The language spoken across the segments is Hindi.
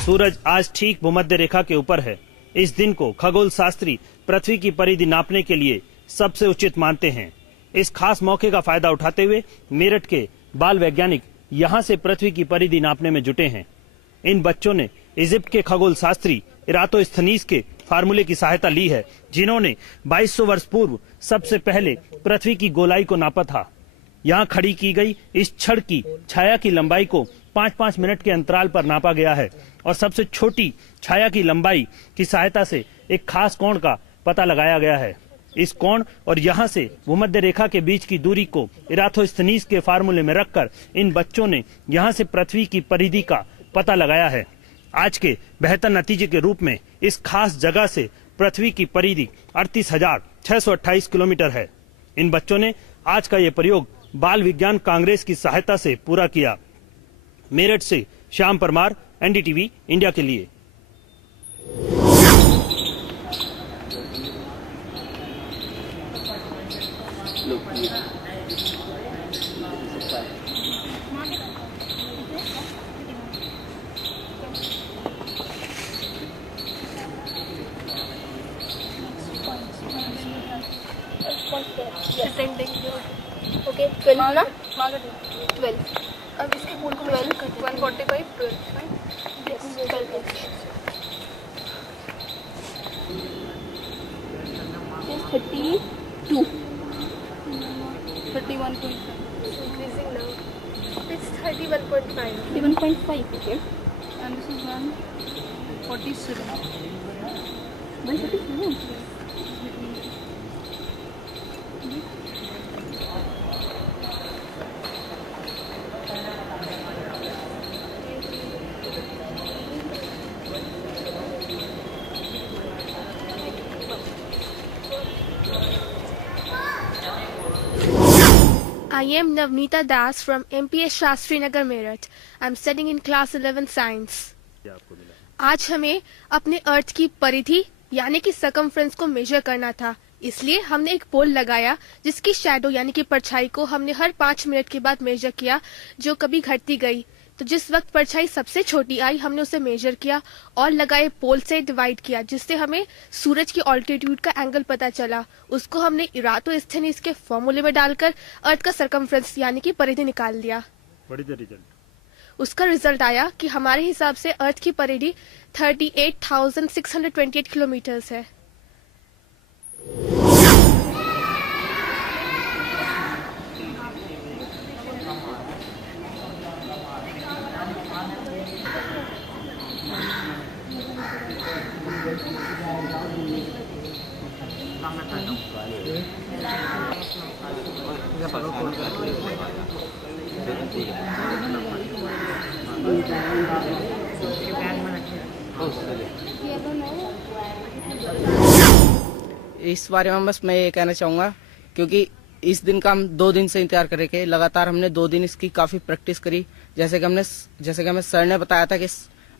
सूरज आज ठीक भूमध्य रेखा के ऊपर है। इस दिन को खगोल शास्त्री पृथ्वी की परिधि नापने के लिए सबसे उचित मानते हैं। इस खास मौके का फायदा उठाते हुए मेरठ के बाल वैज्ञानिक यहाँ से पृथ्वी की परिधि नापने में जुटे हैं। इन बच्चों ने इजिप्ट के खगोल शास्त्री इरातोस्थनीज के फार्मूले की सहायता ली है, जिन्होंने 2200 वर्ष पूर्व सबसे पहले पृथ्वी की गोलाई को नापा था। यहाँ खड़ी की गई इस छड़ की छाया की लंबाई को 5-5 मिनट के अंतराल पर नापा गया है और सबसे छोटी छाया की लंबाई की सहायता से एक खास कोण का पता लगाया गया है। इस कोण और यहाँ से भूमध्य रेखा के बीच की दूरी को इरातोस्थनीज के फार्मूले में रखकर इन बच्चों ने यहाँ से पृथ्वी की परिधि का पता लगाया है। आज के बेहतर नतीजे के रूप में इस खास जगह से पृथ्वी की परिधि 38,628 किलोमीटर है। इन बच्चों ने आज का ये प्रयोग बाल विज्ञान कांग्रेस की सहायता से पूरा किया। मेरठ से श्याम परमार, एनडीटीवी इंडिया के लिए। ओके 12 ना 12 अब इसके पूल को 12 145 12 32 31.5 increasing now it's 31.5 okay and this is 147 I am Navneeta Das from MPS Shastri Nagar Meerut. I am studying in class 11 science. आज हमें अपने अर्थ की परिधि यानी कि सर्कमफ्रेंस को मेजर करना था, इसलिए हमने एक पोल लगाया जिसकी शैडो यानी कि परछाई को हमने हर 5 मिनट के बाद मेजर किया, जो कभी घटती गई। तो जिस वक्त परछाई सबसे छोटी आई हमने उसे मेजर किया और लगाए पोल से डिवाइड किया, जिससे हमें सूरज की ऑल्टीट्यूड का एंगल पता चला। उसको हमने इरातोस्थनीज के फॉर्मूले में डालकर अर्थ का सर्कमफ्रेंस यानी कि परिधि निकाल लिया। उसका रिजल्ट आया कि हमारे हिसाब से अर्थ की परिधि 38,628 किलोमीटर है। इस बारे में बस मैं ये कहना चाहूँगा, क्योंकि इस दिन का हम 2 दिन से इंतजार कर रहे थे। लगातार हमने 2 दिन इसकी काफ़ी प्रैक्टिस करी। जैसे कि हमें सर ने बताया था कि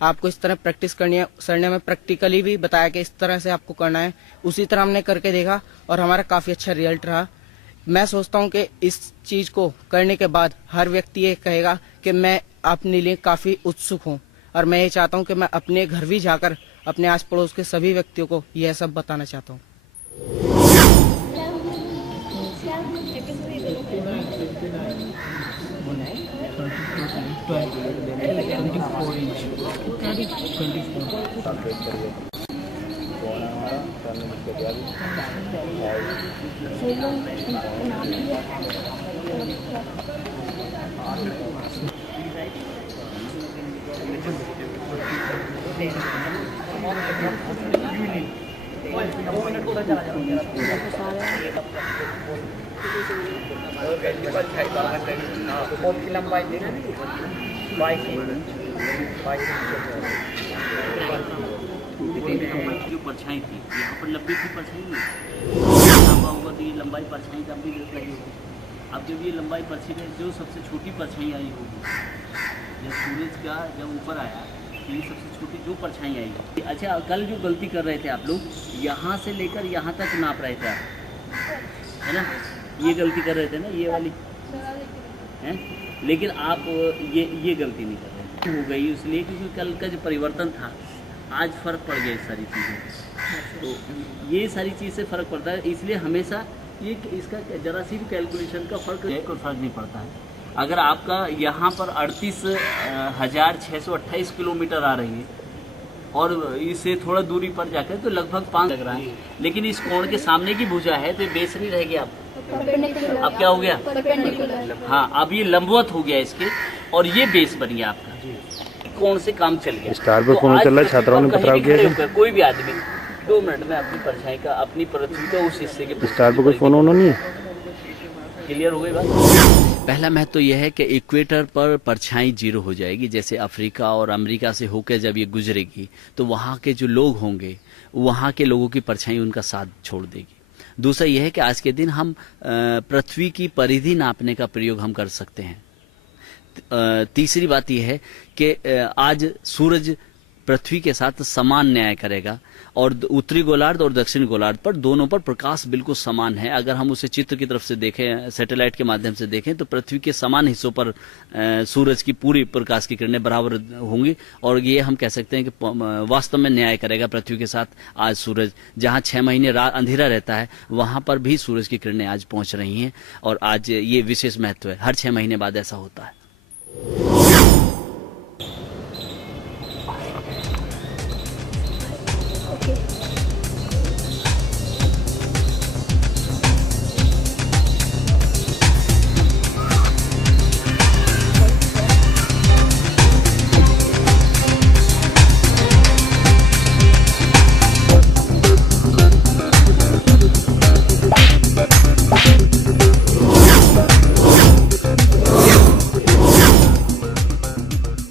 आपको इस तरह प्रैक्टिस करनी है। सर ने हमें प्रैक्टिकली भी बताया कि इस तरह से आपको करना है। उसी तरह हमने करके देखा और हमारा काफ़ी अच्छा रिजल्ट रहा। मैं सोचता हूँ कि इस चीज़ को करने के बाद हर व्यक्ति ये कहेगा कि मैं अपने लिए काफ़ी उत्सुक हूँ, और मैं ये चाहता हूँ कि मैं अपने घर भी जाकर अपने आस पड़ोस के सभी व्यक्तियों को यह सब बताना चाहता हूँ। लंबाई जो परछाई थी यहाँ पर लंबी थी परछाई में होगा तो ये लंबाई परछाई का भी लगी होगी। अब जब ये लंबाई परछाई में जो सबसे छोटी परछाई आई होगी, जब सूरज का जब ऊपर आया तो ये सबसे छोटी जो परछाई आई। अच्छा, कल जो गलती कर रहे थे आप लोग, यहाँ से लेकर यहाँ तक नाप रहे थे आप, है ना? ये गलती कर रहे थे ना, ये वाली है, लेकिन आप ये गलती नहीं कर रहे हैं। हो गई इसलिए क्योंकि कल का जो परिवर्तन था आज फर्क पड़ गया इस सारी चीज़ें। तो ये सारी चीज़ से फर्क पड़ता है, इसलिए हमेशा ये इसका जरा सी भी कैलकुलेशन का फर्क नहीं पड़ता है। अगर आपका यहाँ पर 38,628 किलोमीटर आ रही है और इससे थोड़ा दूरी पर जाकर तो लगभग 5 लग रहा है, लेकिन इस कोण के सामने की भुजा है तो ये बेस नहीं रहेगी आप। अब क्या हो गया? हाँ, अब ये लंबवत हो गया इसके और ये बेस बन गया आपका। कोण से काम चल गया। स्टार पर कौन चल रहा है? छात्राओं ने पथराव किया। कोई भी आदमी 2 मिनट में अपनी परछाई का, अपनी पृथ्वी का उस हिस्से के स्टार पर कोई फोन ऑन नहीं है। क्लियर हो गई बात? पहला महत्व तो यह है कि इक्वेटर पर परछाई 0 हो जाएगी। जैसे अफ्रीका और अमेरिका से होकर जब ये गुजरेगी तो वहाँ के जो लोग होंगे वहाँ के लोगों की परछाई उनका साथ छोड़ देगी। दूसरा यह है कि आज के दिन हम पृथ्वी की परिधि नापने का प्रयोग हम कर सकते हैं। तीसरी बात यह है कि आज सूरज पृथ्वी के साथ समान न्याय करेगा और उत्तरी गोलार्ध और दक्षिणी गोलार्ध पर दोनों पर प्रकाश बिल्कुल समान है। अगर हम उसे चित्र की तरफ से देखें, सैटेलाइट के माध्यम से देखें तो पृथ्वी के समान हिस्सों पर सूरज की पूरी प्रकाश की किरणें बराबर होंगी और ये हम कह सकते हैं कि वास्तव में न्याय करेगा पृथ्वी के साथ। आज सूरज जहां 6 महीने रात अंधेरा रहता है वहां पर भी सूरज की किरणें आज पहुंच रही हैं और आज ये विशेष महत्व है। हर 6 महीने बाद ऐसा होता है।